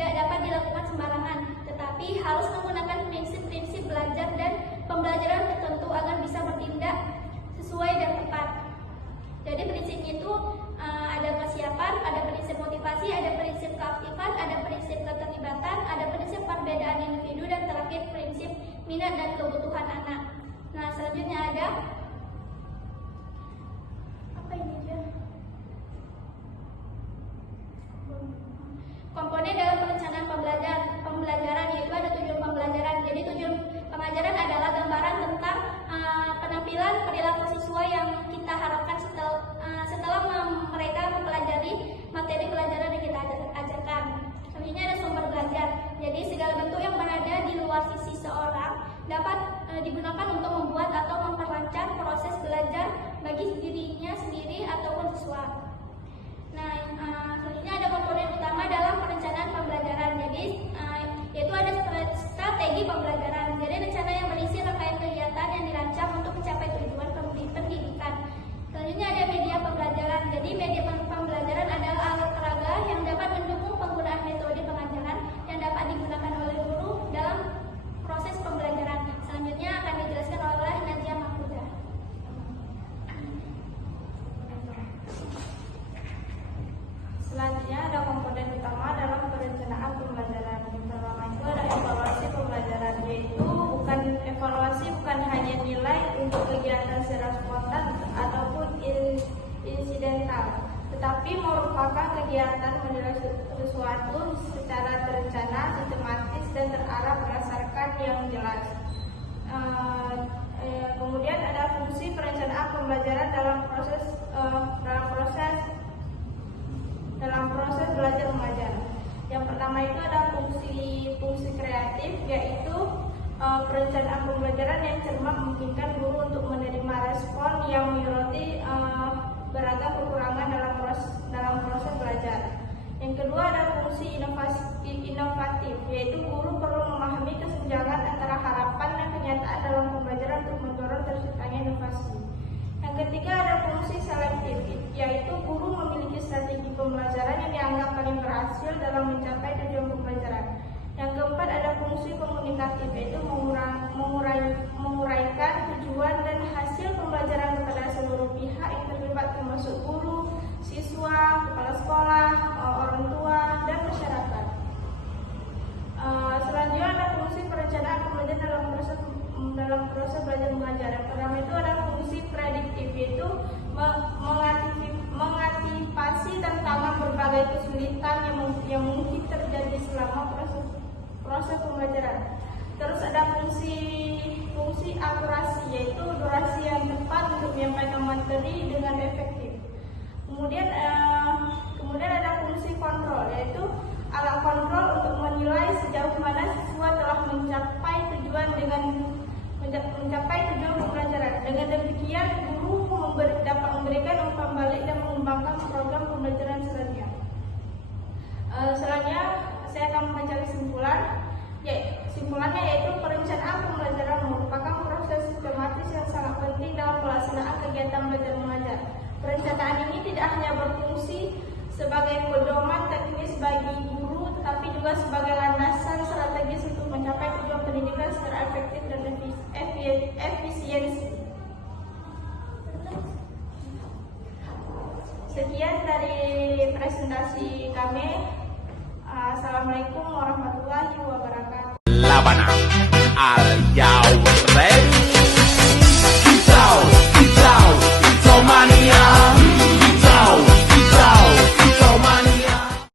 tidak dapat dilakukan sembarangan, tetapi harus menggunakan prinsip-prinsip belajar dan pembelajaran tertentu agar bisa bertindak sesuai dan tepat. Jadi prinsipnya itu ada kesiapan, ada prinsip motivasi, ada prinsip keaktifan, ada prinsip keterlibatan, ada prinsip perbedaan individu, dan terakhir prinsip minat dan kebutuhan anak. Nah, selanjutnya ada apa ini dia? Komponen dalam perencanaan pembelajaran, yaitu ada tujuan pembelajaran. Jadi tujuan pengajaran adalah gambaran tentang penampilan perilaku siswa yang kita harapkan setelah mereka mempelajari materi pelajaran yang kita ajarkan. Selanjutnya ada sumber belajar. Jadi segala bentuk yang berada di luar sisi seorang dapat digunakan untuk membuat atau memperlancar proses belajar bagi dirinya sendiri ataupun siswa. Nah, selanjutnya ada komponen utama dalam perencanaan pembelajaran. Jadi yaitu ada strategi pembelajaran. Jadi rencana yang berisi rangkaian kegiatan yang dirancang untuk mencapai tujuan pendidikan. Selanjutnya ada media pembelajaran. Jadi media pembelajaran adalah alat peraga yang dapat mendukung penggunaan metode pengajaran yang dapat digunakan oleh guru dalam proses pembelajaran. Selanjutnya akan dijelaskan oleh Nadia Mahfudah. Selanjutnya ada komponen utama dalam perencanaan pembelajaran. Yang pertama itu ada evaluasi pembelajaran, yaitu evaluasi bukan hanya nilai untuk kegiatan secara spontan ataupun insidental, tetapi merupakan kegiatan menilai sesuatu secara terencana, sistematis, dan terarah berdasarkan yang jelas. Kemudian ada fungsi perencanaan pembelajaran dalam proses belajar mengajar. Yang pertama itu ada fungsi kreatif, yaitu perencanaan pembelajaran yang cermat memungkinkan guru untuk menerima respon yang menyoroti beragam kekurangan dalam proses belajar. Yang kedua ada fungsi inovatif, yaitu guru perlu memahami kesenjangan antara harapan dan kenyataan dalam pembelajaran untuk mendorong terciptanya inovasi. Yang ketiga ada fungsi selektif, yaitu guru memiliki strategi pembelajaran yang dianggap paling berhasil dalam mencapai tujuan pembelajaran. Yang keempat ada fungsi komunikatif, yaitu menguraikan tujuan dan hasil pembelajaran kepada seluruh pihak yang terlibat, termasuk guru, siswa, kepala sekolah, orang tua, dan masyarakat. Selanjutnya ada fungsi perencanaan pembelajaran dalam proses belajar mengajar. Yang pertama itu ada fungsi prediktif, yaitu mengantisipasi tantangan berbagai kesulitan yang mungkin terjadi selama proses pembelajaran. Terus ada fungsi akurasi, yaitu durasi yang tepat untuk menyampaikan materi dengan efektif. Kemudian ada fungsi kontrol, yaitu alat kontrol untuk menilai sejauh mana siswa telah mencapai tujuan pembelajaran. Dengan demikian, guru dapat memberikan umpan balik dan mengembangkan program pembelajaran selanjutnya. Selanjutnya, saya akan membaca kesimpulan. Kesimpulannya yaitu perencanaan pembelajaran merupakan proses sistematis yang sangat penting dalam pelaksanaan kegiatan belajar mengajar. Perencanaan ini tidak hanya berfungsi sebagai pedoman teknis bagi guru, tetapi juga sebagai landasan strategis untuk mencapai tujuan pendidikan secara efektif dan efisiensi. Sekian dari presentasi kami. Assalamualaikum warahmatullahi wabarakatuh. Labana Al